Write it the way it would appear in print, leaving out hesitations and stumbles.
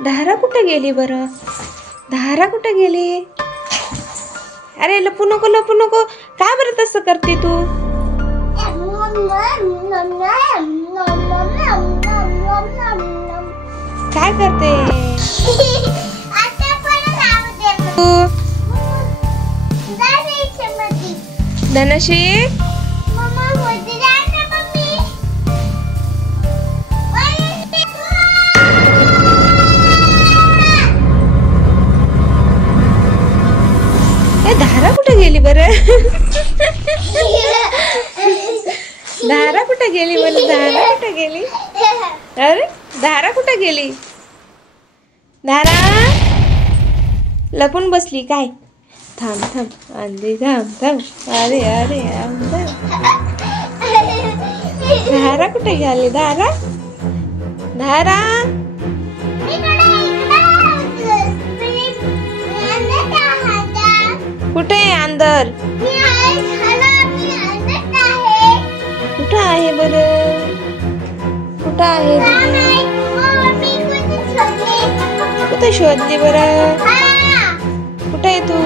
धारा कुठे गेली बरं? धारा कुठे गेली? अरे लपू नको का बरं तसं करते तू? काय करते धनश्री? धारा कुठे गेली बरं? धारा कुठे गेली बरं? धारा कुठे गेली? अरे धारा कुठे गेली? धारा लपून बसली काय? थांब आंधी थांब अरे धारा कुठे गेली? धारा कुठे अंदर? कुठं आहे बरं? कुठं आहे? कुठे शोधली बरं? कुठे आहे तू?